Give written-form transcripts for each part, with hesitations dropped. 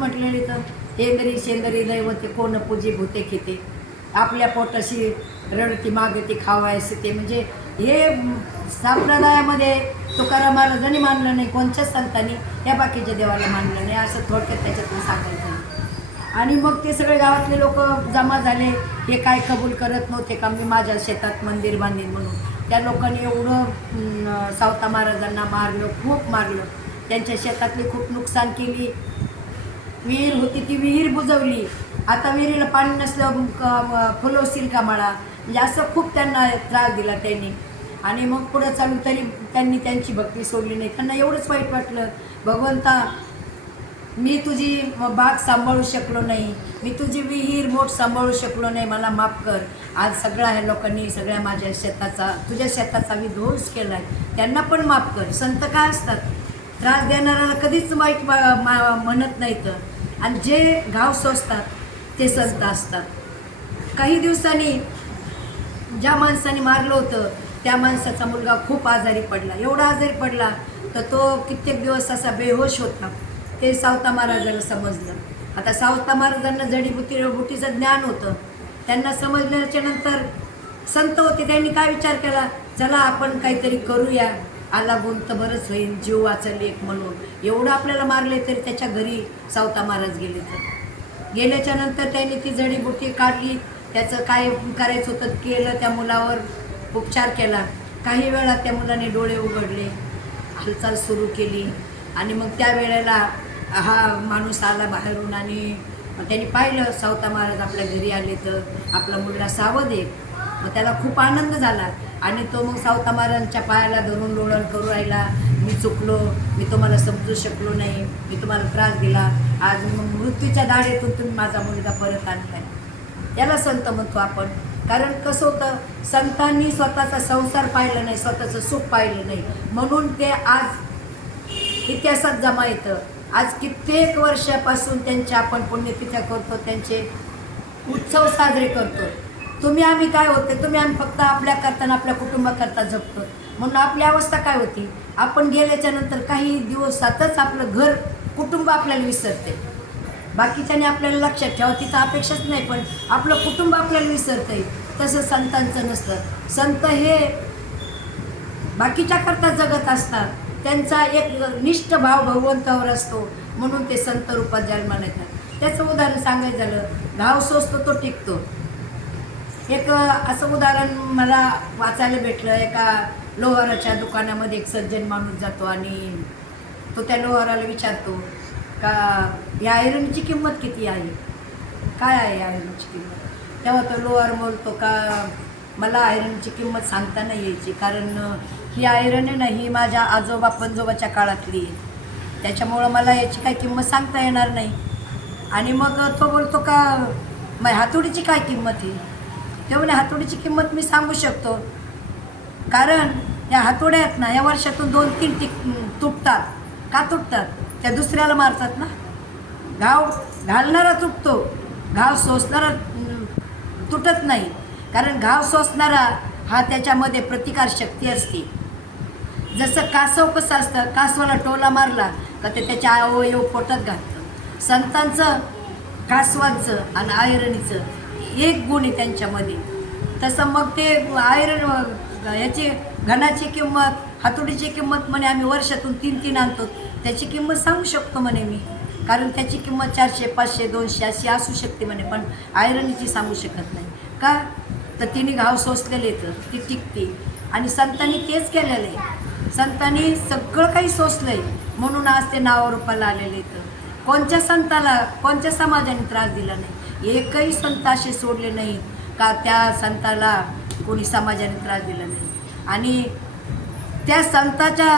म्हटलेले तर हेंदरी शेंदरी दैवते कोण पूजे भूते खेते, आपल्या पोटाशी रडती मागती खावायचे ते. म्हणजे हे संप्रदायामध्ये तुकाराम महाराजांनी मानलं नाही, कोणत्याच संतांनी या बाकीच्या देवाला मानलं नाही, असं थोडक्यात त्याच्यातून सांगायचं. आणि मग ते सगळे गावातले लोक जमा झाले. हे काय कबूल करत नव्हते का मी माझ्या शेतात मंदिर बांधीन म्हणून. त्या लोकांनी एवढं सावता महाराजांना मारलं, खूप मारलं, त्यांच्या शेतातली खूप नुकसान केली. विहीर होती ती विहीर बुजवली. आता विहिरीला पाणी नसलं फुलवशील का मळा, म्हणजे असं खूप त्यांना त्रास दिला त्यांनी. आणि मग पुढं चालू तरी त्यांनी त्यांची भक्ती सोडली नाही. त्यांना एवढंच वाईट वाटलं, भगवंता मी तुझी बाग सांभाळू शकलो नाही, मी तुझी विहीर मोठ सांभाळू शकलो नाही, मला माफ कर. आज सगळ्या ह्या लोकांनी सगळ्या माझ्या शेताचा तुझ्या शेताचा विध्वंस केला आहे, त्यांना पण माफ कर. संत काय असतात, त्रास देणाऱ्याला कधीच वाईट म्हणत नाहीत. आणि जे घाव सोसतात ते संत असतात. काही दिवसांनी ज्या माणसाने मारलं होतं त्या माणसाचा मुलगा खूप आजारी पडला. एवढा आजारी पडला तर तो कित्येक दिवस असा बेहोश होता. ते सावता महाराजाला समजलं. आता सावता महाराजांना जडीबुटीचं ज्ञान होतं. त्यांना समजल्याच्या नंतर संत होते, त्यांनी काय विचार केला, चला आपण काहीतरी करूया, आला गुण तर बरंच होईल, जीव वाचले एक म्हणून. एवढं आपल्याला मारले तरी त्याच्या घरी सावता महाराज गेले. तर गेल्याच्या नंतर त्यांनी ती जडीबुटी काढली, त्याचं काय करायचं होतं केलं, त्या मुलावर उपचार केला. काही वेळा त्या मुलाने डोळे उघडले, हालचाल सुरू केली. आणि मग त्या वेळेला हा माणूस आला बाहेरून आणि त्यांनी पाहिलं सावता महाराज आपल्या घरी आले तर आपला मुलगा सावध आहे. मग त्याला खूप आनंद झाला आणि तो मग सावता महाराजांच्या पायाला धरून लोळण करू राहिला, मी चुकलो, मी तुम्हाला समजू शकलो नाही, मी तुम्हाला त्रास दिला, आज मग मृत्यूच्या दाढेतून तुम्ही माझा मुलगा परत आणलाय. याला संत म्हणतो आपण. कारण कसं होतं, संतांनी स्वतःचा संसार पाहिलं नाही, स्वतःचं सुख पाहिलं नाही, म्हणून ते आज इतिहासात जमा येतं. आज कित्येक वर्षापासून त्यांच्या आपण पुण्यतिथ्या करतो, त्यांचे उत्सव साजरे करतो. तुम्ही आम्ही काय होते, तुम्ही आम्ही फक्त आपल्या करताना आपल्या कुटुंबाकरता जपतो. म्हणून आपली अवस्था काय होती, आपण गेल्याच्या नंतर काही दिवसातच आपलं घर कुटुंब आपल्याला विसरते. बाकीच्याने आपल्याला लक्षात ठेवा तिथं अपेक्षाच नाही, पण आपलं कुटुंब आपल्याला विसरतंय. तसं संतांचं नसतं. संत हे बाकीच्या करता जगत असतात, त्यांचा एक निष्ठ भाव भगवंतावर असतो, म्हणून ते संत रूपात जन्माला येतात. त्याचं उदाहरण सांगायचं झालं, घाव सोसतो तो टिकतो. एक असं उदाहरण मला वाचायला भेटलं. एका लोहाराच्या दुकानामध्ये एक सज्जन माणूस जातो आणि तो त्या लोहाराला विचारतो का या आयरनची किंमत किती आहे, काय आहे आयरनची किंमत. तेव्हा तो लोहार बोलतो का मला आयरनची किंमत सांगता नाही यायची, कारण ही आयरन आहे ना, ही माझ्या आजोबा पंजोबाच्या काळातली आहे, त्याच्यामुळं मला याची काही किंमत सांगता येणार नाही. आणि मग तो बोलतो का मग हातोडीची काय किंमत आहे. ते म्हणे हातोडीची किंमत मी सांगू शकतो, कारण या हातोड्या आहेत ना, या वर्षातून 2-3 तुटतात. का तुटतात, त्या दुसऱ्याला मारतात ना. घाव घालणारा तुटतो, घाव सोसणारा तुटत नाही. कारण घाव सोसणारा हा त्याच्यामध्ये प्रतिकार शक्ती असते. जसं कासव कसं असतं, कासवाला टोला मारला का ते त्याच्या अवयव पोटात घालतं. संतांचं कासवांचं आणि आयरणीचं एक गुण आहे त्यांच्यामध्ये. तसं मग ते आयरन याची घणाची किंमत, हातोडीची किंमत म्हणे आम्ही वर्षातून 3-3 आणतो, त्याची किंमत सांगू शकतो म्हणे मी, कारण त्याची किंमत 400, 500, 200 अशी असू शकते म्हणे, पण आयरनीची सांगू शकत नाही. का तर तिने घाव सोसलेले तर ती टिकते. आणि संतांनी तेच केलेलं आहे. संतांनी सगळं काही सोसलं आहे, म्हणून आज ते नावारूपाला आलेले. तर कोणत्या संताला कोणत्या समाजाने त्रास दिला नाही. एकही संत असे सोडले नाही का त्या संताला कोणी समाजाने त्रास दिला नाही. आणि त्या संताच्या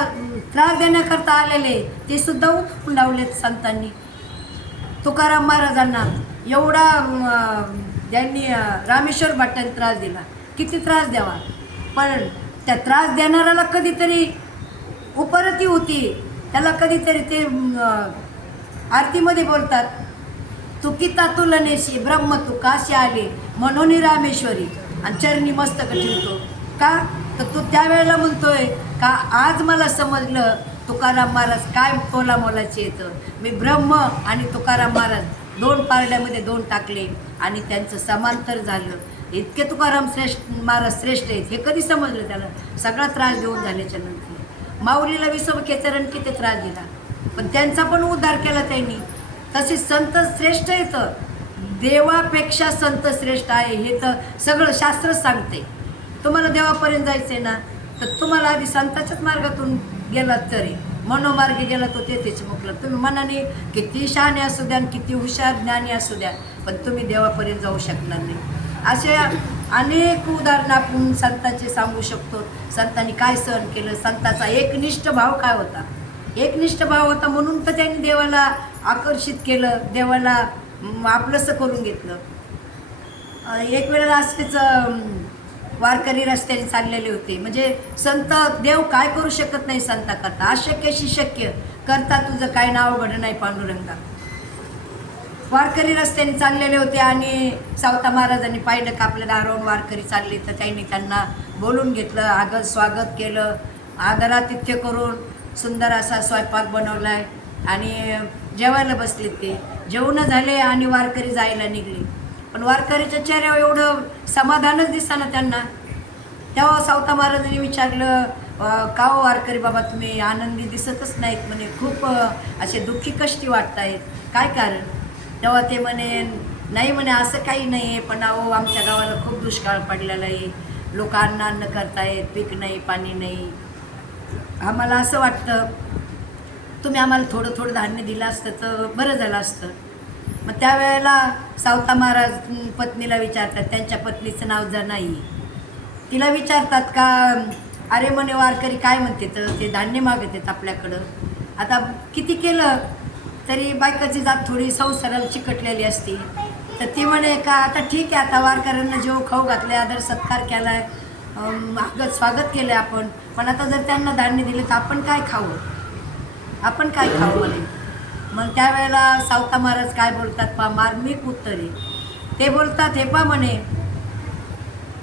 त्रास देण्याकरता आलेले ते सुद्धा उठून लावलेत संतांनी. तुकाराम महाराजांना एवढा त्यांनी रामेश्वर भट्टांनी त्रास दिला, किती त्रास द्यावा, पण त्या त्रास देणाऱ्याला कधीतरी उपरती होती. त्याला कधीतरी ते आरतीमध्ये बोलतात, तुकिता तुलनेशी ब्रह्म तू काशी आले म्हणून रामेश्वरी, आणि चरणी मस्तक ठेवतो. का तर तो त्यावेळेला म्हणतोय का आज मला समजलं तुकाराम महाराज काय तोला मोलाचे येतं. मी ब्रह्म आणि तुकाराम महाराज 2 पारड्यामध्ये 2 टाकले आणि त्यांचं समांतर झालं. इतके तुकाराम महाराज श्रेष्ठ आहेत हे कधी समजलं त्याला. सगळा त्रास देऊन झाल्याच्या नंतर माऊलीला विसव केचरण किती त्रास दिला, पण त्यांचा पण उद्धार केला त्यांनी. तसेच संत श्रेष्ठ येतं, देवापेक्षा संत श्रेष्ठ आहे हे तर सगळं शास्त्रच सांगते. तुम्हाला देवापर्यंत जायचं आहे ना, तर तुम्हाला आधी संताच्याच मार्गातून गेलात तरी, मनोमार्गे गेला तो तेच मोकलं. तुम्ही मनाने किती शहाणे असू द्या, किती हुशार ज्ञानी असू द्या, पण तुम्ही देवापर्यंत जाऊ शकणार नाही. असे अनेक उदाहरणं आपण संतांचे सांगू शकतो. संतांनी काय सहन केलं, संताचा एकनिष्ठ भाव काय होता. एकनिष्ठ भाव होता म्हणून तर त्यांनी देवाला आकर्षित केलं, देवाला आपलंसं करून घेतलं. एक वेळेला असेच वारकरी रस्त्याने चाललेले होते. म्हणजे संत देव काय करू शकत नाही संता करता, अशक्यशी शक्य करता तुझं काय नाव घडं नाही पांडुरंगा. वारकरी रस्त्याने चाललेले होते आणि सावता महाराजांनी पाहिलं का आपल्या दारावरून वारकरी चालले, तर त्यांनी त्यांना बोलून घेतलं, आगत स्वागत केलं, आदरातिथ्य करून सुंदर असा स्वयंपाक बनवला आहे आणि जेवायला बसले. ते जेवण झाले आणि वारकरी जायला निघले, पण वारकरीच्या चेहऱ्यावर एवढं समाधानच दिसताना त्यांना. तेव्हा सावता महाराजांनी विचारलं, का हो वारकरी बाबा तुम्ही आनंदी दिसतच नाहीत म्हणे, खूप असे दुःखी कष्टी वाटतायत, काय कारण. तेव्हा ते म्हणे, नाही म्हणे असं काही नाही आहे, पण अहो आमच्या गावाला खूप दुष्काळ पडलेला आहे, लोक अन्न करतायत, पीक नाही, पाणी नाही. आम्हाला असं वाटतं तुम्ही आम्हाला थोडं थोडं धान्य दिलं असतं तर बरं झालं असतं. मग त्यावेळेला सावता महाराज पत्नीला विचारतात, त्यांच्या पत्नीचं नाव जनाई. तिला विचारतात का, अरे म्हणे वारकरी काय म्हणते तर ते धान्य मागत आहेत आपल्याकडं. आता किती केलं तरी बायकाची जात थोडी संसाराला चिकटलेली असते. तर ती म्हणे का आता ठीक आहे, आता वारकऱ्यांना जेव खाऊ घातले, आदर सत्कार केला आहे, स्वागत केलं आपण, पण आता जर त्यांना धान्य दिले तर आपण काय खाऊ, आपण काय खाऊ म्हणे. मग त्यावेळेला सावता महाराज काय बोलतात पा, मार्मिक उत्तर आहे. ते बोलतात, हे पा म्हणे,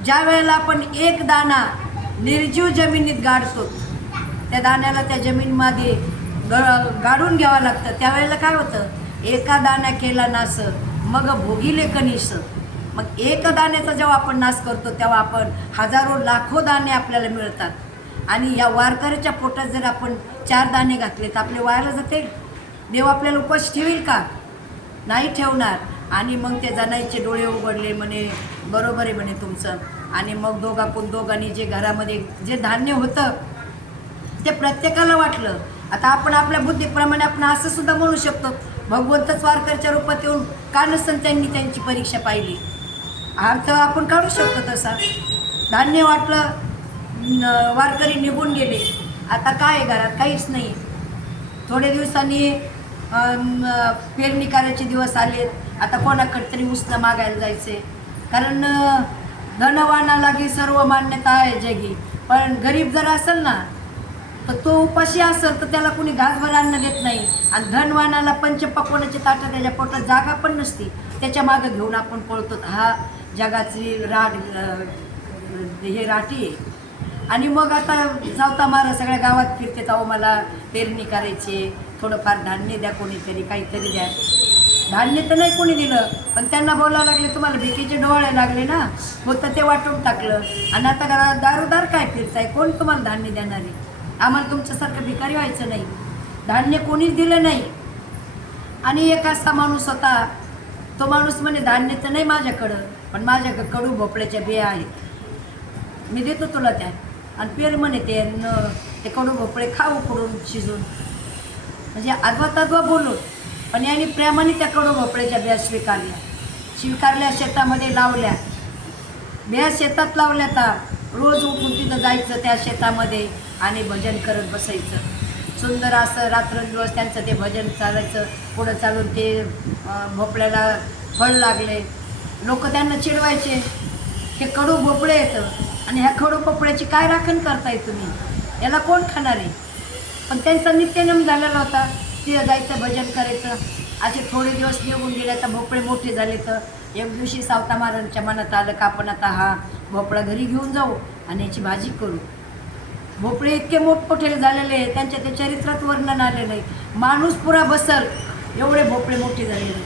ज्या वेळेला आपण एक दाणा निर्जीव जमिनीत गाडतो, त्या दाण्याला त्या जमीनमध्ये गाडून घ्यावं लागतं. त्यावेळेला काय होतं, एका दाण्या केला नास मग भोगिले कणीस. मग एक दाण्याचा जेव्हा आपण नाश करतो तेव्हा आपण हजारो लाखो दाणे आपल्याला मिळतात. आणि या वारकऱ्याच्या पोटात जर आपण 4 दाणे घातले तर आपले वायाला जाते. देव आपल्याला उपास ठेवील का, नाही ठेवणार. आणि मग ते जनाईचे डोळे उघडले, म्हणे बरोबर आहे म्हणे तुमचं. आणि मग दोघांनी जे घरामध्ये जे धान्य होतं ते प्रत्येकाला वाटलं. आता आपण आपल्या बुद्धीप्रमाणे आपण असं सुद्धा म्हणू शकतो, भगवंतच वारकऱ्याच्या रूपात येऊन का नसन त्यांनी त्यांची परीक्षा पाहिली, अर्थ आपण काढू शकतो तसा. धान्य वाटलं, वारकरी निघून गेले. आता काय घरात काहीच नाही. थोडे दिवसांनी पेरणी करायचे दिवस आलेत. आता कोणाकडे तरी उसनं मागायला जायचे, कारण धनवानाला की सर्व मान्यता आहे जगी, पण गरीब जर असेल ना तर तो उपाशी असेल तर त्याला कोणी घासभर अन्न देत नाही. आणि धनवानाला पंचपक्वानाची ताटं त्याच्या पोटात जागा पण नसती, त्याच्या मागं घेऊन आपण पळतो. हा जगाची हे राठी आहे. आणि मग आता सावता महाराज सगळ्या गावात फिरते, अहो मला पेरणी करायची, थोडंफार धान्य द्या, कोणीतरी काहीतरी द्या. धान्य तर नाही कोणी दिलं, पण त्यांना बोलावं लागले, तुम्हाला भिकीचे डोळे लागले ना, होतं ते वाटून टाकलं. आणि आता दारोदार काय फिरताय, कोण तुम्हाला धान्य देणार आहे, आम्हाला तुमच्यासारखं भिकारी व्हायचं नाही. धान्य कोणीच दिलं नाही. आणि एक असा माणूस होता, तो माणूस म्हणे धान्य तर नाही माझ्याकडं, पण माझ्याकडं कडू भोपळ्याच्या बिया आहेत, मी देतो तुला त्या, आणि पेर म्हणे ते कडू भोपळे खा उकडून शिजून. म्हणजे अद्वा बोलून, पण यांनी प्रेमाने त्या कडू भोपळ्याच्या बिया स्वीकारल्या, शेतामध्ये लावल्या. बिया शेतात लावल्या तर रोज उठून तिथं जायचं त्या शेतामध्ये आणि भजन करत बसायचं. सुंदर असं रात्रंदिवस त्यांचं ते भजन चालायचं. पुढं चालून ते भोपळ्याला फळ लागले. लोक त्यांना चिडवायचे, हे कडू भोपळे येतं आणि ह्या कडू भोपळ्याची काय राखण करताय तुम्ही, याला कोण खाणार आहे. पण त्यांचा नित्यनेम झालेला होता, तिथं जायचं भजन करायचं. असे थोडे दिवस निघून गेले, तर भोपळे मोठे झाले. तर एक दिवशी सावता महाराजांच्या मनात आलं का आपण आता हा भोपळा घरी घेऊन जाऊ आणि याची भाजी करू. भोपळे इतके मोठमोठे झालेले आहे, त्यांच्या ते चरित्रात वर्णन आलेलं आहे. माणूस पुरा बसल एवढे भोपळे मोठे झालेले.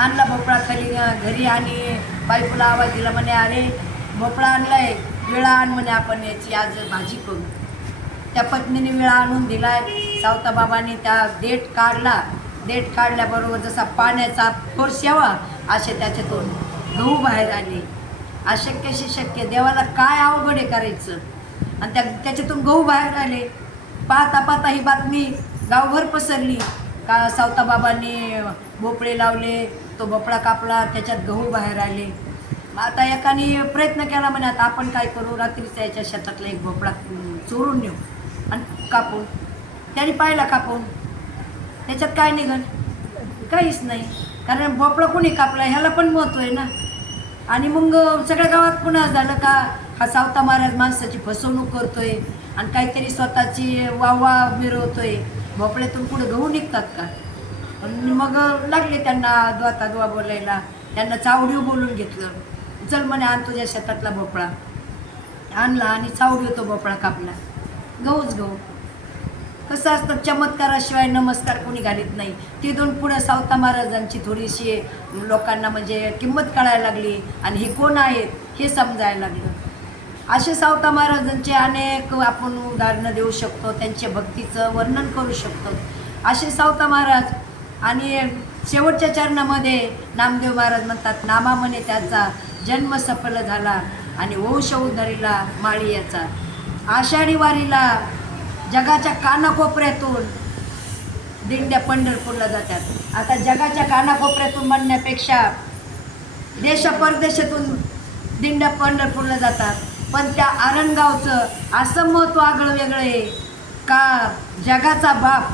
आणला भोपळा खाली घरी आणि बायकोला आवाज दिला, म्हणे अरे भोपळा आणलाय, विळा आण म्हणे, आपण याची आज भाजी करू. त्या पत्नीने विळा आणून दिलाय. सावताबाबांनी त्या देठ काढला. देठ काढल्याबरोबर जसा पाण्याचा फोर्स यावा असे त्याच्यातून गहू बाहेर आले. अशक्यशी शक्य, देवाला काय अवघड आहे करायचं. आणि त्याच्यातून गहू बाहेर आले. पाहता पाहता ही बातमी गावभर पसरली का सावताबाबांनी भोपळे लावले, तो भोपळा कापला, त्याच्यात गहू बाहेर आले. आता एकाने प्रयत्न केला, म्हणे आता आपण काय करू, रात्रीचा याच्या शेतातला एक भोपळा चोरून नेऊ आणि कापून. त्याने पाहिला कापून, त्याच्यात काय निघन, काहीच नाही. कारण भोपळा कोणी कापला ह्याला पण महत्त्व आहे ना. आणि मग सगळ्या गावात पुन्हा झालं का हा सावता महाराज माणसाची फसवणूक करतोय आणि काहीतरी स्वतःची वावा मिरवतोय. भोपळ्यातून पुढे गहू निघतात का. आणि मग लागले त्यांना द्वाताद्वा बोलायला. त्यांना चावडीव बोलून घेतलं. चल म्हणे आण तुझ्या शेतातला भोपळा. आणला आणि चावडीव तो भोपळा कापला. गहूच गहू. कसं असतं, चमत्काराशिवाय नमस्कार कोणी घालीत नाही. तिथून पुढं सावता महाराजांची थोडीशी लोकांना म्हणजे किंमत कळायला लागली आणि हे कोण आहेत हे समजायला लागलं. असे सावता महाराजांचे अनेक आपण उदाहरणं देऊ शकतो, त्यांच्या भक्तीचं वर्णन करू शकतो. असे सावता महाराज. आणि शेवटच्या चरणामध्ये नामदेव महाराज म्हणतात, नामा म्हणे त्याचा जन्म सफल झाला आणि वंश उधळला माळी याचा. आषाढी वारीला जगाच्या कानाकोपऱ्यातून दिंड्या पंढरपूरला जातात. आता जगाच्या कानाकोपऱ्यातून म्हणण्यापेक्षा देश परदेशातून दिंड्या पंढरपूरला जातात. पण त्या आरणगावचं असं महत्त्व आगळं वेगळं आहे का जगाचा बाप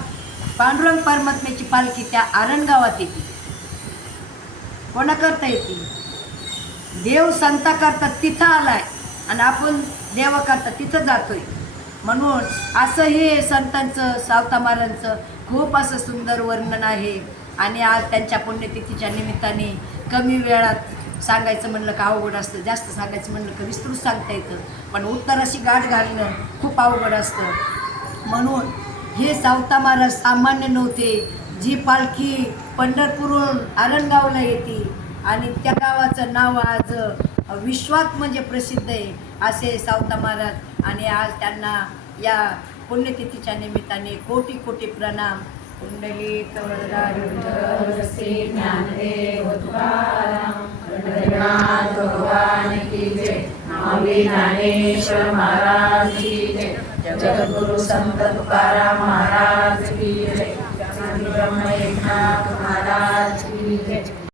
पांडुरंग परमात्म्याची पालखी त्या आरणगावात येते. कोणाकरता येते, देव संता करता तिथं आलाय आणि आपण देवाकरता तिथं जातोय. म्हणून असं हे संतांचं सावता महाराजांचं खूप असं सुंदर वर्णन आहे. आणि आज त्यांच्या पुण्यतिथीच्या निमित्ताने कमी वेळात सांगायचं म्हणलं का अवघड असतं, जास्त सांगायचं म्हणलं का विस्तृत सांगता येतं, पण उत्तराशी गाठ घालणं खूप अवघड असतं. म्हणून हे सावता महाराज सामान्य नव्हते. जी पालखी पंढरपूरहून आरणगावला येते आणि त्या गावाचं नाव आज विश्वात म्हणजे प्रसिद्ध आहे असे सावता महाराज. आणि आज त्यांना या पुण्यतिथीच्या निमित्ताने कोटी कोटी प्रणाम. कुंडलिक वरदारी विठ्ठल श्री ज्ञानदेव तुकाराम पंढरीनाथ भगवान की जय. माऊली ज्ञानेश्वर महाराज की जय. जगद्गुरु संत तुकाराम महाराज की जय. ब्रह्म एकनाथ महाराज की जय.